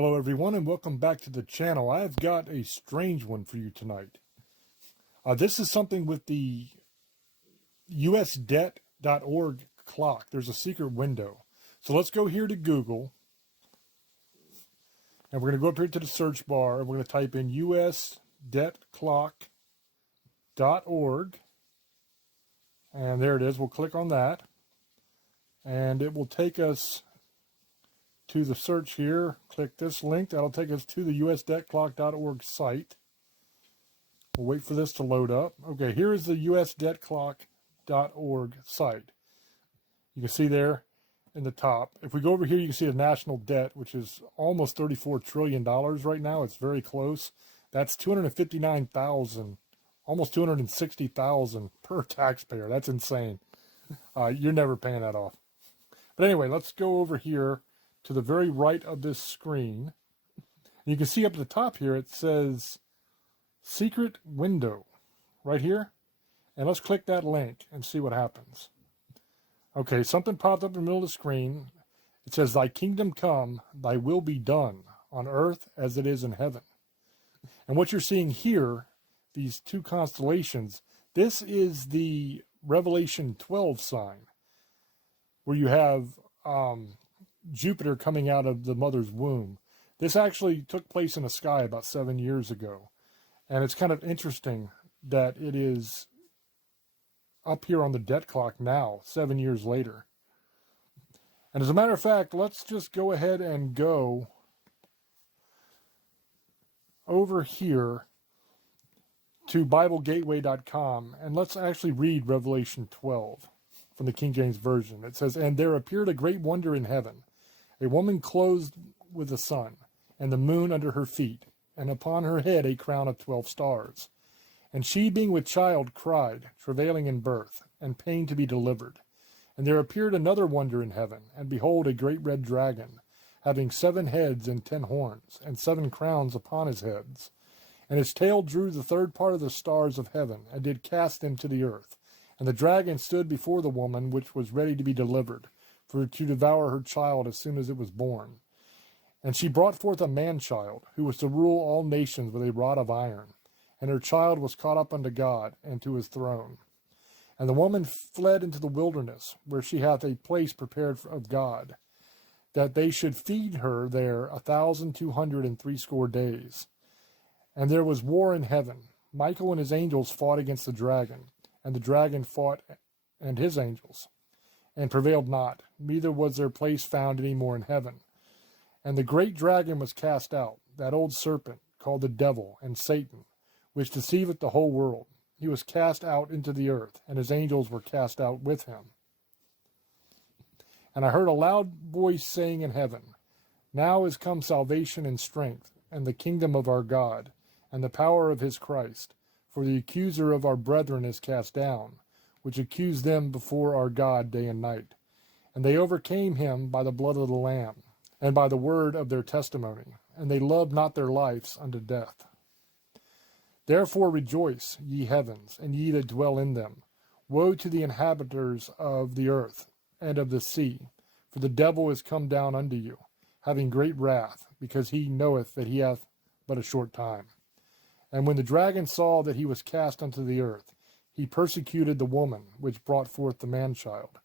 Hello everyone and welcome back to the channel. I've got a strange one for you tonight. This is something with the usdebt.org clock. There's a secret window. So let's go here to Google and we're going to go up here to the search bar and we're going to type in usdebtclock.org and there it is. We'll click on that and it will take us to the search here. Click this link. That'll take us to the usdebtclock.org site. We'll wait for this to load up. Okay, here is the usdebtclock.org site. You can see there in the top. If we go over here, you can see the national debt, which is almost $34 trillion right now. It's very close. That's $259,000, almost $260,000 per taxpayer. That's insane. You're never paying that off. But anyway, let's go over here to the very right of this screen. And you can see up at the top here, it says secret window right here. And let's click that link and see what happens. Okay, something popped up in the middle of the screen. It says, "Thy kingdom come, thy will be done on earth as it is in heaven." And what you're seeing here, these two constellations, this is the Revelation 12 sign, where you have Jupiter coming out of the mother's womb. This actually took place in the sky about 7 years ago. And it's kind of interesting that it is up here on the debt clock now, 7 years later. And as a matter of fact, let's just go ahead and go over here to BibleGateway.com and let's actually read Revelation 12 from the King James Version. It says, "And there appeared a great wonder in heaven, a woman clothed with the sun, and the moon under her feet, and upon her head a crown of 12 stars. And she, being with child, cried, travailing in birth, and pain to be delivered. And there appeared another wonder in heaven, and behold, a great red dragon, having 7 heads and 10 horns, and 7 crowns upon his heads. And his tail drew the third part of the stars of heaven, and did cast them to the earth. And the dragon stood before the woman which was ready to be delivered, for to devour her child as soon as it was born. And she brought forth a man-child, who was to rule all nations with a rod of iron. And her child was caught up unto God, and to his throne. And the woman fled into the wilderness, where she hath a place prepared of God, that they should feed her there 1,260 days. And there was war in heaven. Michael and his angels fought against the dragon, and the dragon fought and his angels, and prevailed not, neither was their place found any more in heaven. And the great dragon was cast out, that old serpent, called the devil and Satan, which deceiveth the whole world. He was cast out into the earth, and his angels were cast out with him. And I heard a loud voice saying in heaven, Now is come salvation and strength, and the kingdom of our God, and the power of his Christ. For the accuser of our brethren is cast down, which accused them before our God day and night. And they overcame him by the blood of the Lamb, and by the word of their testimony, and they loved not their lives unto death. Therefore rejoice, ye heavens, and ye that dwell in them. Woe to the inhabitants of the earth and of the sea, for the devil is come down unto you, having great wrath, because he knoweth that he hath but a short time. And when the dragon saw that he was cast unto the earth, he persecuted the woman which brought forth the man-child.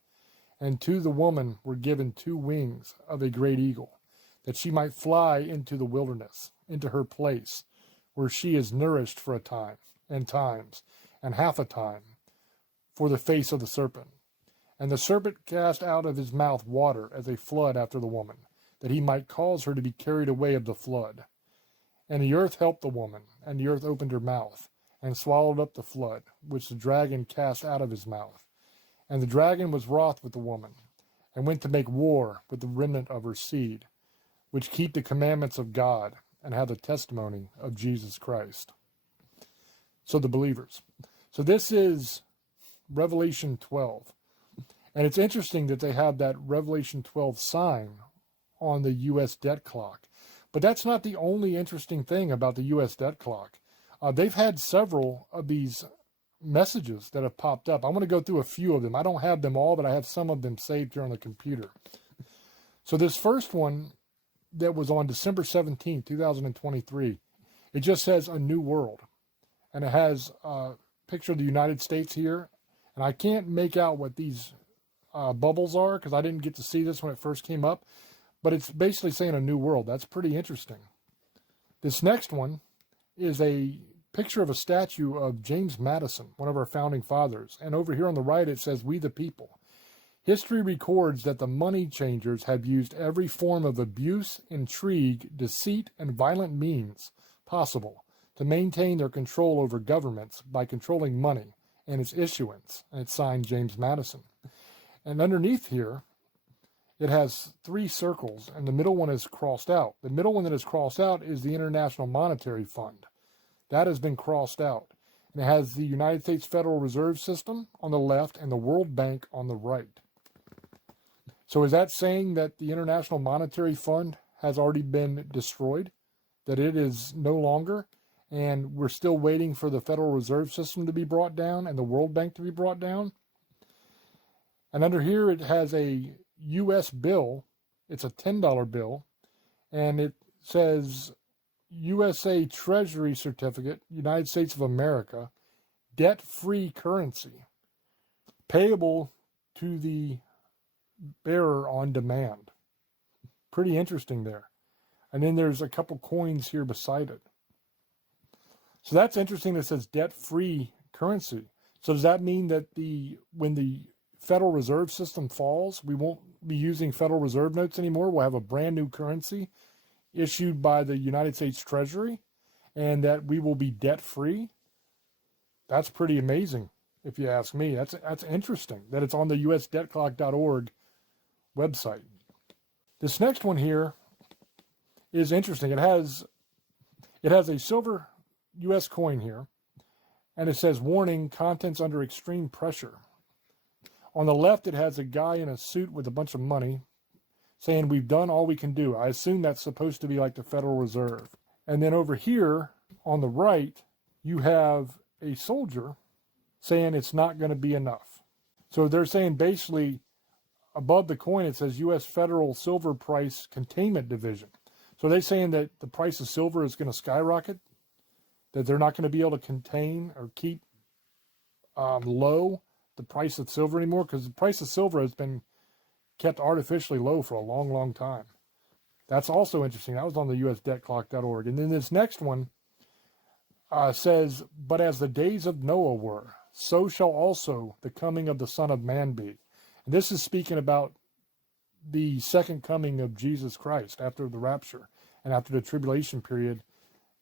And to the woman were given 2 wings of a great eagle, that she might fly into the wilderness, into her place, where she is nourished for a time, and times, and half a time, for the face of the serpent. And the serpent cast out of his mouth water as a flood after the woman, that he might cause her to be carried away of the flood. And the earth helped the woman, and the earth opened her mouth, and swallowed up the flood, which the dragon cast out of his mouth. And the dragon was wroth with the woman, and went to make war with the remnant of her seed, which keep the commandments of God, and have the testimony of Jesus Christ. So the believers. So this is Revelation 12. And it's interesting that they have that Revelation 12 sign on the U.S. debt clock. But that's not the only interesting thing about the U.S. debt clock. They've had several of these messages that have popped up. I want to go through a few of them. I don't have them all, but I have some of them saved here on the computer. So this first one that was on December 17th, 2023. It just says a new world. And it has a picture of the United States here. And I can't make out what these bubbles are because I didn't get to see this when it first came up. But it's basically saying a new world. That's pretty interesting. This next one is a picture of a statue of James Madison, one of our founding fathers. And over here on the right, it says, "We the people." History records that the money changers have used every form of abuse, intrigue, deceit, and violent means possible to maintain their control over governments by controlling money and its issuance. And it's signed James Madison. And underneath here, it has 3 circles, and the middle one is crossed out. The middle one that is crossed out is the International Monetary Fund. That has been crossed out. And it has the United States Federal Reserve System on the left and the World Bank on the right. So is that saying that the International Monetary Fund has already been destroyed? That it is no longer? And we're still waiting for the Federal Reserve System to be brought down and the World Bank to be brought down? And under here it has a U.S. bill. It's a $10 bill. And it says USA Treasury Certificate, United States of America, debt-free currency, payable to the bearer on demand. Pretty interesting there. And then there's a couple coins here beside it. So that's interesting that it says debt-free currency. So does that mean that when the Federal Reserve System falls, we won't be using Federal Reserve notes anymore? We'll have a brand new currency issued by the United States Treasury, and that we will be debt-free? That's pretty amazing, if you ask me. That's interesting that it's on the usdebtclock.org website. This next one here is interesting. It has a silver U.S. coin here, and it says, "Warning, contents under extreme pressure." On the left, it has a guy in a suit with a bunch of money saying, "We've done all we can do." I assume that's supposed to be like the Federal Reserve. And then over here on the right, you have a soldier saying it's not going to be enough. So they're saying basically above the coin, it says U.S. Federal Silver Price Containment Division. So they're saying that the price of silver is going to skyrocket, that they're not going to be able to contain or keep low the price of silver anymore, because the price of silver has been kept artificially low for a long, long time. That's also interesting. That was on the usdebtclock.org. And then this next one says, "But as the days of Noah were, so shall also the coming of the Son of Man be." And this is speaking about the second coming of Jesus Christ after the rapture and after the tribulation period,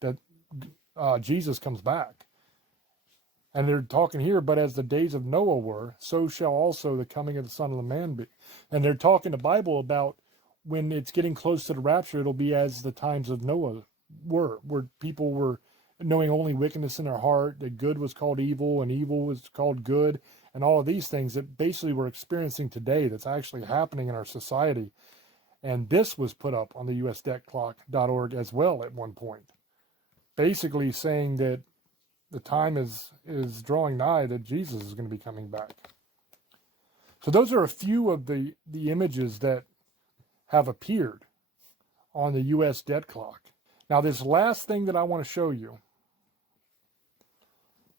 that Jesus comes back. And they're talking here, "But as the days of Noah were, so shall also the coming of the Son of the Man be." And they're talking the Bible about when it's getting close to the rapture, it'll be as the times of Noah were, where people were knowing only wickedness in their heart, that good was called evil and evil was called good, and all of these things that basically we're experiencing today that's actually happening in our society. And this was put up on the usdebtclock.org as well at one point, basically saying that the time is drawing nigh that Jesus is going to be coming back. So those are a few of the images that have appeared on the U.S. debt clock. Now, this last thing that I want to show you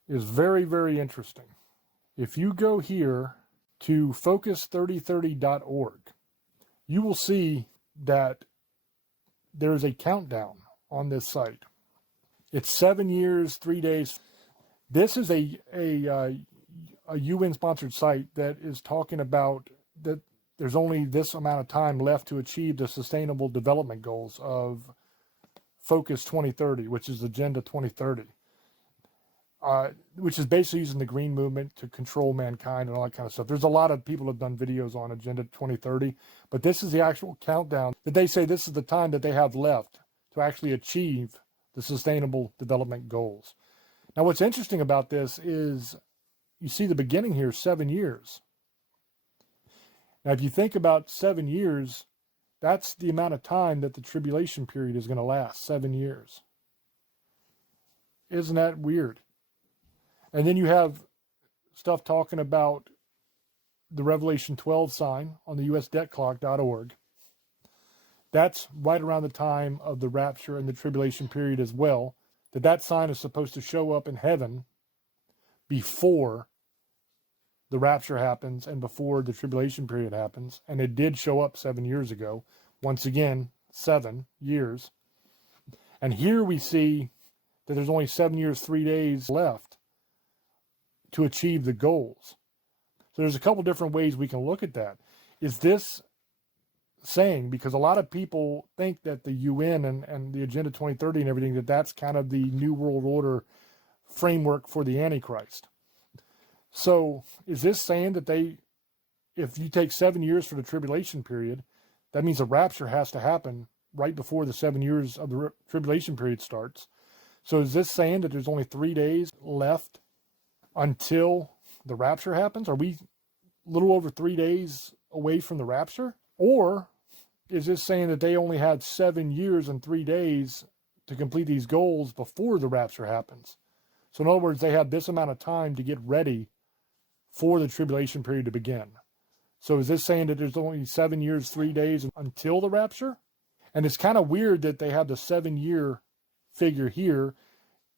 is very, very interesting. If you go here to focus3030.org, you will see that there's a countdown on this site. It's 7 years, 3 days. This is a UN-sponsored site that is talking about that there's only this amount of time left to achieve the Sustainable Development Goals of Focus 2030, which is Agenda 2030, which is basically using the green movement to control mankind and all that kind of stuff. There's a lot of people have done videos on Agenda 2030, but this is the actual countdown that they say this is the time that they have left to actually achieve the Sustainable Development Goals. Now, what's interesting about this is you see the beginning here, 7 years. Now, if you think about 7 years, that's the amount of time that the tribulation period is going to last, 7 years. Isn't that weird? And then you have stuff talking about the Revelation 12 sign on the usdebtclock.org. That's right around the time of the rapture and the tribulation period as well. That sign is supposed to show up in heaven before the rapture happens and before the tribulation period happens. And it did show up 7 years ago. Once again, 7 years. And here we see that there's only 7 years, 3 days left to achieve the goals. So there's a couple different ways we can look at that. Is this saying, because a lot of people think that the UN and the Agenda 2030 and everything, that's kind of the New World Order framework for the Antichrist. So is this saying that if you take 7 years for the tribulation period, that means the rapture has to happen right before the 7 years of the tribulation period starts? So is this saying that there's only 3 days left until the rapture happens? Are we a little over 3 days away from the rapture? Or is this saying that they only had 7 years and 3 days to complete these goals before the rapture happens? So in other words, they had this amount of time to get ready for the tribulation period to begin. So is this saying that there's only 7 years, 3 days until the rapture? And it's kind of weird that they have the 7-year figure here.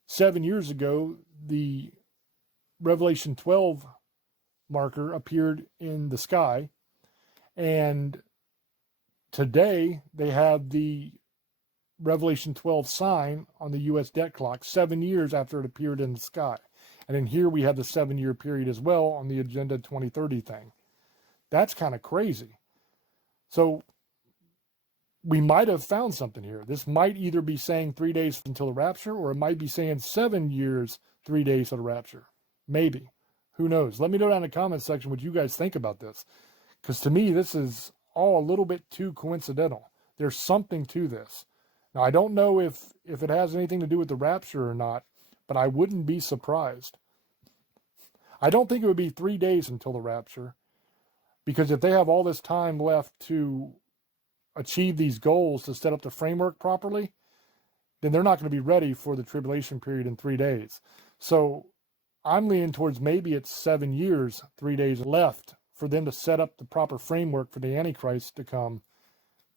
7 years ago, the Revelation 12 marker appeared in the sky. And today, they have the Revelation 12 sign on the U.S. debt clock 7 years after it appeared in the sky. And then here we have the 7-year period as well on the Agenda 2030 thing. That's kind of crazy. So we might have found something here. This might either be saying 3 days until the rapture, or it might be saying 7 years, 3 days to the rapture. Maybe. Who knows? Let me know down in the comments section what you guys think about this. Because to me, this is all a little bit too coincidental. There's something to this. Now, I don't know if it has anything to do with the rapture or not, but I wouldn't be surprised. I don't think it would be 3 days until the rapture, because if they have all this time left to achieve these goals, to set up the framework properly, then they're not going to be ready for the tribulation period in 3 days. So I'm leaning towards maybe it's 7 years, 3 days left for them to set up the proper framework for the Antichrist to come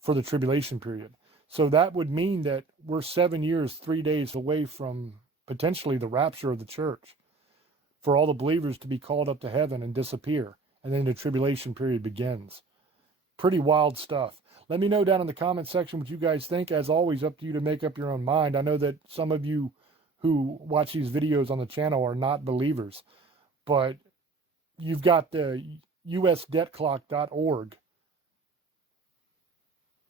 for the tribulation period. So that would mean that we're 7 years, 3 days away from potentially the rapture of the church, for all the believers to be called up to heaven and disappear, and then the tribulation period begins. Pretty wild stuff. Let me know down in the comment section what you guys think. As always, up to you to make up your own mind. I know that some of you who watch these videos on the channel are not believers, but you've got the usdebtclock.org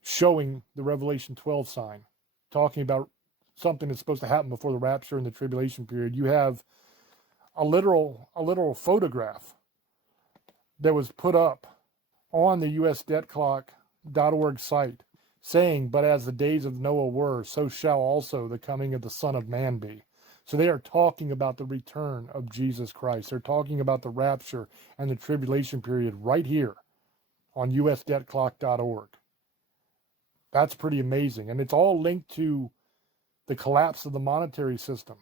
showing the Revelation 12 sign, talking about something that's supposed to happen before the rapture and the tribulation period. You have a literal photograph that was put up on the usdebtclock.org site saying, "But as the days of Noah were, so shall also the coming of the Son of Man be." So they are talking about the return of Jesus Christ. They're talking about the rapture and the tribulation period right here on usdebtclock.org. That's pretty amazing. And it's all linked to the collapse of the monetary system.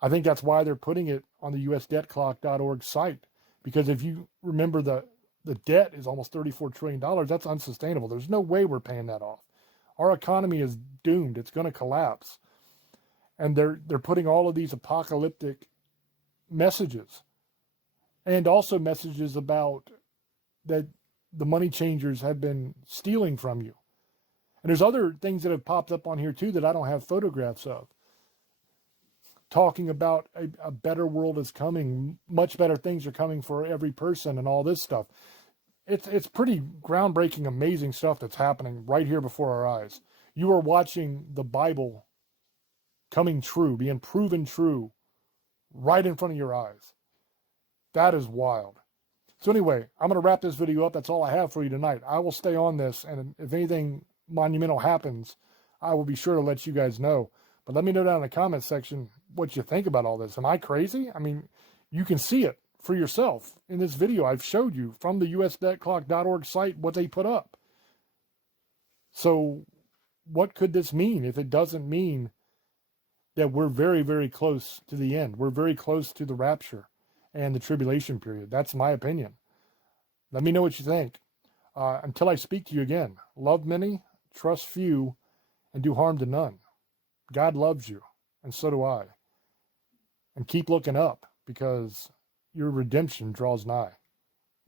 I think that's why they're putting it on the usdebtclock.org site. Because if you remember, the debt is almost $34 trillion. That's unsustainable. There's no way we're paying that off. Our economy is doomed. It's going to collapse. And they're putting all of these apocalyptic messages, and also messages about that the money changers have been stealing from you. And there's other things that have popped up on here too that I don't have photographs of, talking about a better world is coming, much better things are coming for every person, and all this stuff. It's pretty groundbreaking, amazing stuff that's happening right here before our eyes. You are watching the Bible coming true, being proven true right in front of your eyes. That is wild. So anyway, I'm going to wrap this video up. That's all I have for you tonight. I will stay on this, and if anything monumental happens, I will be sure to let you guys know. But let me know down in the comments section what you think about all this. Am I crazy? I mean, you can see it for yourself in this video. I've showed you from the usdebtclock.org site what they put up. So what could this mean if it doesn't mean that we're very, very close to the end? We're very close to the rapture and the tribulation period. That's my opinion. Let me know what you think. Until I speak to you again, love many, trust few, and do harm to none. God loves you, and so do I. And keep looking up, because your redemption draws nigh.